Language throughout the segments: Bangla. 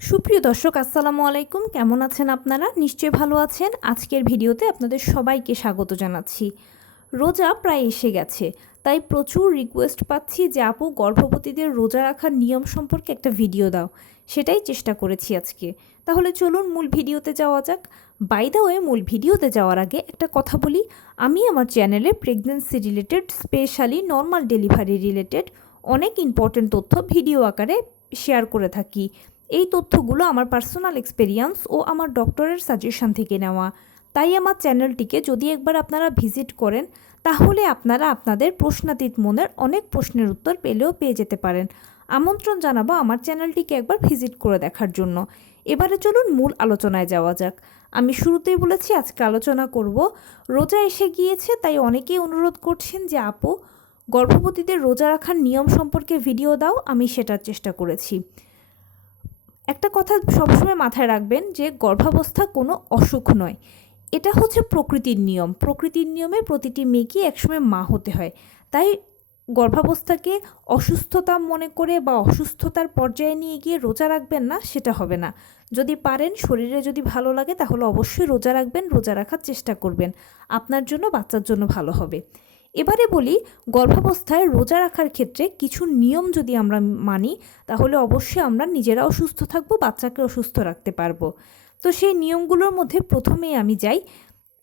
সুপ্রিয় দর্শক আসসালামু আলাইকুম, কেমন আছেন আপনারা? নিশ্চয়ই ভালো আছেন। আজকের ভিডিওতে আপনাদের সবাইকে স্বাগত জানাচ্ছি। রোজা প্রায় এসে গেছে, তাই প্রচুর রিকোয়েস্ট পাচ্ছি যে আপু গর্ভবতীদের রোজা রাখার নিয়ম সম্পর্কে একটা ভিডিও দাও। সেটাই চেষ্টা করেছি আজকে। তাহলে চলুন মূল ভিডিওতে যাওয়া যাক। বাই দ্য ওয়ে, মূল ভিডিওতে যাওয়ার আগে একটা কথা বলি, আমি আমার চ্যানেলে pregnancy related, specially normal delivery related অনেক ইম্পর্টেন্ট তথ্য ভিডিও আকারে শেয়ার করে থাকি। এই তথ্যগুলো আমার পার্সোনাল এক্সপেরিয়েন্স ও আমার ডক্টরের সাজেশন থেকে নেওয়া। তাই আমার চ্যানেলটিকে যদি একবার আপনারা ভিজিট করেন, তাহলে আপনারা আপনাদের প্রশ্নাতীত মনের অনেক প্রশ্নের উত্তর পেয়ে যেতে পারেন। আমন্ত্রণ জানাবো আমার চ্যানেলটিকে একবার ভিজিট করে দেখার জন্য। এবারে চলুন মূল আলোচনায় যাওয়া যাক। আমি শুরুতেই বলেছি আজকে আলোচনা করব রোজা এসে গিয়েছে, তাই অনেকেই অনুরোধ করছেন যে আপু গর্ভবতীদের রোজা রাখার নিয়ম সম্পর্কে ভিডিও দাও। আমি সেটার চেষ্টা করেছি। একটা কথা সবসময় মাথায় রাখবেন যে গর্ভাবস্থা কোনো অসুখ নয়, এটা হচ্ছে প্রকৃতির নিয়ম। প্রকৃতির নিয়মে প্রতিটি মেয়েকে একসময় মা হতে হয়। তাই গর্ভাবস্থাকে অসুস্থতা মনে করে বা অসুস্থতার পর্যায়ে নিয়ে গিয়ে রোজা রাখবেন না, সেটা হবে না। যদি পারেন, শরীরে যদি ভালো লাগে, তাহলে অবশ্যই রোজা রাখবেন, রোজা রাখার চেষ্টা করবেন। আপনার জন্য, বাচ্চার জন্য ভালো হবে। এবারে বলি, গর্ভাবস্থায় রোজা রাখার ক্ষেত্রে কিছু নিয়ম যদি আমরা মানি, তাহলে অবশ্যই আমরা নিজেরাও সুস্থ থাকবো, বাচ্চাকেও সুস্থ রাখতে পারবো। তো সেই নিয়মগুলোর মধ্যে প্রথমেই আমি যাই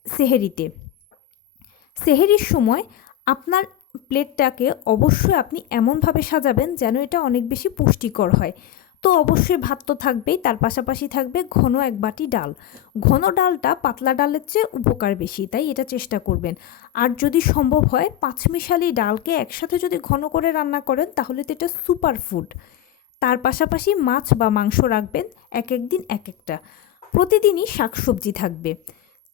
সেহেরিতে। সেহেরির সময় আপনার প্লেটটাকে অবশ্যই আপনি এমনভাবে সাজাবেন যেন এটা অনেক বেশি পুষ্টিকর হয়। তো অবশ্যই ভাত তো থাকবেই, তার পাশাপাশি থাকবে ঘন এক বাটি ডাল। ঘন ডালটা পাতলা ডালের চেয়ে উপকার বেশি, তাই এটা চেষ্টা করবেন। আর যদি সম্ভব হয়, পাঁচমিশালি ডালকে একসাথে যদি ঘন করে রান্না করেন, তাহলে তো এটা সুপার ফুড। তার পাশাপাশি মাছ বা মাংস রাখবেন, এক এক দিন এক একটা। প্রতিদিনই শাকসবজি থাকবে,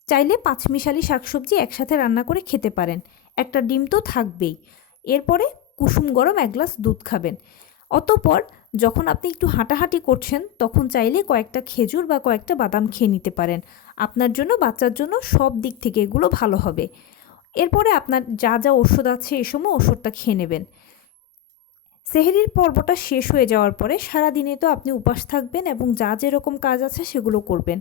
চাইলে পাঁচমিশালি শাকসবজি একসাথে রান্না করে খেতে পারেন। একটা ডিম তো থাকবেই। এরপরে কুসুম গরম এক গ্লাস দুধ খাবেন। অতঃপর যখন আপনি একটু হাঁটাহাঁটি করছেন, তখন চাইলে কয়েকটা খেজুর বা কয়েকটা বাদাম খেয়ে নিতে পারেন। আপনার জন্য, বাচ্চার জন্য সব দিক থেকে এগুলো ভালো হবে। এরপরে আপনার যা যা ওষুধ আছে, এই সময় ওষুধটা খেয়ে নেবেন। সেহরির পর্বটা শেষ হয়ে যাওয়ার পরে সারাদিনে তো আপনি উপাস থাকবেন এবং যা যেরকম কাজ আছে সেগুলো করবেন।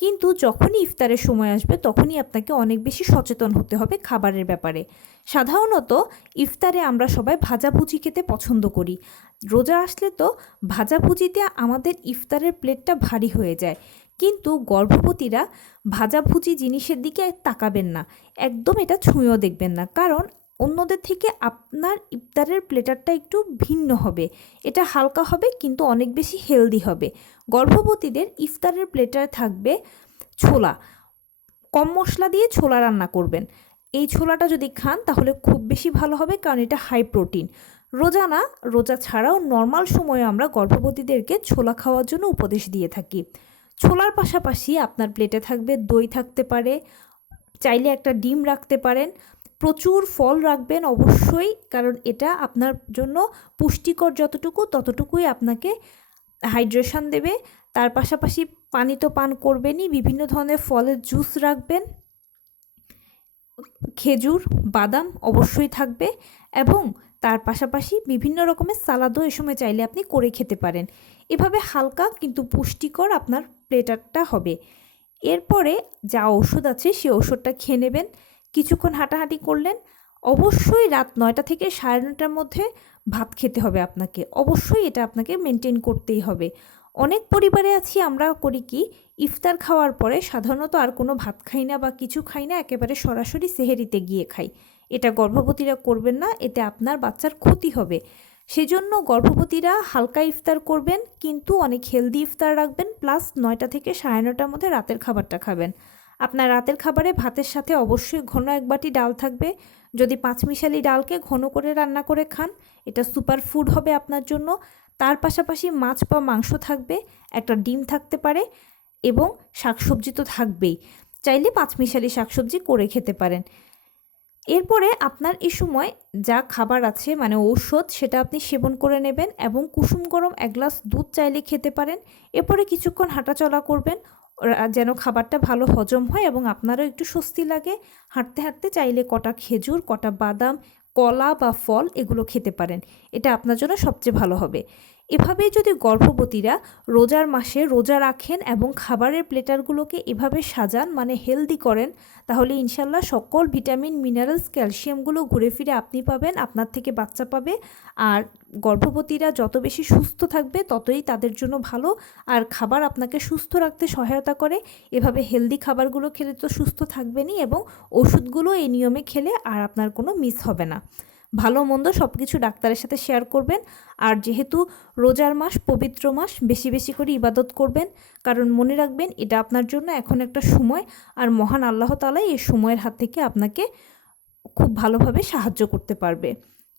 কিন্তু যখনই ইফতারের সময় আসবে, তখনই আপনাকে অনেক বেশি সচেতন হতে হবে খাবারের ব্যাপারে। সাধারণত ইফতারে আমরা সবাই ভাজাভুজি খেতে পছন্দ করি। রোজা আসলে তো ভাজাভুজিতে আমাদের ইফতারের প্লেটটা ভারী হয়ে যায়। কিন্তু গর্ভবতীরা ভাজাভুজি জিনিসের দিকে তাকাবেন না, একদম এটা ছুঁয়েও দেখবেন না, কারণ অন্যদের থেকে আপনার ইফতারের প্লেটারটা একটু ভিন্ন হবে। এটা হালকা হবে কিন্তু অনেক বেশি হেলদি হবে। গর্ভবতীদের ইফতারের প্লেটারে থাকবে ছোলা। কম মশলা দিয়ে ছোলা রান্না করবেন। এই ছোলাটা যদি খান তাহলে খুব বেশি ভালো হবে, কারণ এটা হাই প্রোটিন। রোজা না, রোজা ছাড়াও নর্মাল সময়ে আমরা গর্ভবতীদেরকে ছোলা খাওয়ার জন্য উপদেশ দিয়ে থাকি। ছোলার পাশাপাশি আপনার প্লেটে থাকবে দই, থাকতে পারে, চাইলে একটা ডিম রাখতে পারেন। প্রচুর ফল রাখবেন অবশ্যই, কারণ এটা আপনার জন্য পুষ্টিকর যতটুকু, ততটুকুই আপনাকে হাইড্রেশন দেবে। তার পাশাপাশি পানি তো পান করবেনই, বিভিন্ন ধরনের ফলের জুস রাখবেন। খেজুর, বাদাম অবশ্যই থাকবে, এবং তার পাশাপাশি বিভিন্ন রকমের সালাদও এ সময় চাইলে আপনি করে খেতে পারেন। এভাবে হালকা কিন্তু পুষ্টিকর আপনার প্লেটারটা হবে। এরপরে যা ওষুধ আছে সেই ওষুধটা খেয়ে নেবেন। কিছুক্ষণ হাঁটাহাঁটি করলেন। অবশ্যই রাত 9টা থেকে 9:30টার মধ্যে ভাত খেতে হবে আপনাকে। অবশ্যই এটা আপনাকে মেনটেন করতেই হবে। অনেক পরিবারে আছি, আমরা করি কি, ইফতার খাওয়ার পরে সাধারণত আর কোনো ভাত খাই না বা কিছু খাই না, একেবারে সরাসরি সেহেরিতে গিয়ে খাই। এটা গর্ভবতীরা করবেন না, এতে আপনার বাচ্চার ক্ষতি হবে। সেজন্য গর্ভবতীরা হালকা ইফতার করবেন, কিন্তু অনেক হেলদি ইফতার রাখবেন, প্লাস 9টা থেকে 9:30টার মধ্যে রাতের খাবারটা খাবেন। আপনার রাতের খাবারে ভাতের সাথে অবশ্যই ঘন এক বাটি ডাল থাকবে। যদি পাঁচমিশালি ডালকে ঘন করে রান্না করে খান, এটা সুপার ফুড হবে আপনার জন্য। তার পাশাপাশি মাছ বা মাংস থাকবে, একটা ডিম থাকতে পারে, এবং শাকসবজি তো থাকবেই। চাইলে পাঁচমিশালি শাকসবজি করে খেতে পারেন। এরপরে আপনার এই সময় যা খাবার আছে, মানে ঔষধ, সেটা আপনি সেবন করে নেবেন, এবং কুসুম গরম এক গ্লাস দুধ চাইলে খেতে পারেন। এরপরে কিছুক্ষণ হাঁটাচলা করবেন যেন খাবারটা ভালো হজম হয় এবং আপনারও একটু স্বস্তি লাগে। হাঁটতে হাঁটতে চাইলে কটা খেজুর, কটা বাদাম, কলা বা ফল এগুলো খেতে পারেন। এটা আপনার জন্য সবচেয়ে ভালো হবে। এভাবেই যদি গর্ভবতীরা রোজার মাসে রোজা রাখেন এবং খাবারের প্লেটারগুলোকে এভাবে সাজান, মানে হেলদি করেন, তাহলে ইনশাল্লাহ সকল ভিটামিন, মিনারেলস, ক্যালসিয়ামগুলো ঘুরে ফিরে আপনি পাবেন, আপনার থেকে বাচ্চা পাবে। আর গর্ভবতীরা যত বেশি সুস্থ থাকবে ততই তাদের জন্য ভালো। আর খাবার আপনাকে সুস্থ রাখতে সহায়তা করে। এভাবে হেলদি খাবারগুলো খেলে তো সুস্থ থাকবেনই, এবং ওষুধগুলো এই নিয়মে খেলে আর আপনার কোনো মিস হবে না। ভালো মন্দ সব কিছু ডাক্তারের সাথে শেয়ার করবেন। আর যেহেতু রোজার মাস, পবিত্র মাস, বেশি বেশি করে ইবাদত করবেন, কারণ মনে রাখবেন এটা আপনার জন্য এখন একটা সময়, আর মহান আল্লাহ তাআলাই এই সময়ের হাত থেকে আপনাকে খুব ভালোভাবে সাহায্য করতে পারবে।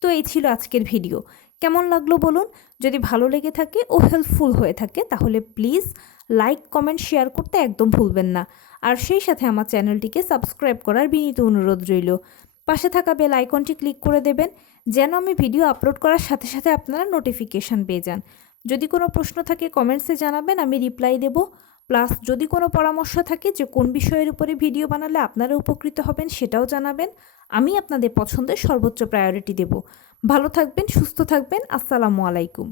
তো এই ছিল আজকের ভিডিও। কেমন লাগলো বলুন? যদি ভালো লেগে থাকে ও হেল্পফুল হয়ে থাকে তাহলে প্লিজ লাইক, কমেন্ট, শেয়ার করতে একদম ভুলবেন না। আর সেই সাথে আমার চ্যানেলটিকে সাবস্ক্রাইব করার বিনীত অনুরোধ রইল। পাশে থাকা বেল আইকনটি ক্লিক করে দেবেন, যেন আমি ভিডিও আপলোড করার সাথে সাথে আপনারা নোটিফিকেশান পেয়ে যান। যদি কোনো প্রশ্ন থাকে কমেন্টসে জানাবেন, আমি রিপ্লাই দেব। প্লাস যদি কোনো পরামর্শ থাকে যে কোন বিষয়ের উপরে ভিডিও বানালে আপনারা উপকৃত হবেন, সেটাও জানাবেন। আমি আপনাদের পছন্দের সর্বোচ্চ প্রায়োরিটি দেব। ভালো থাকবেন, সুস্থ থাকবেন। আসসালামু আলাইকুম।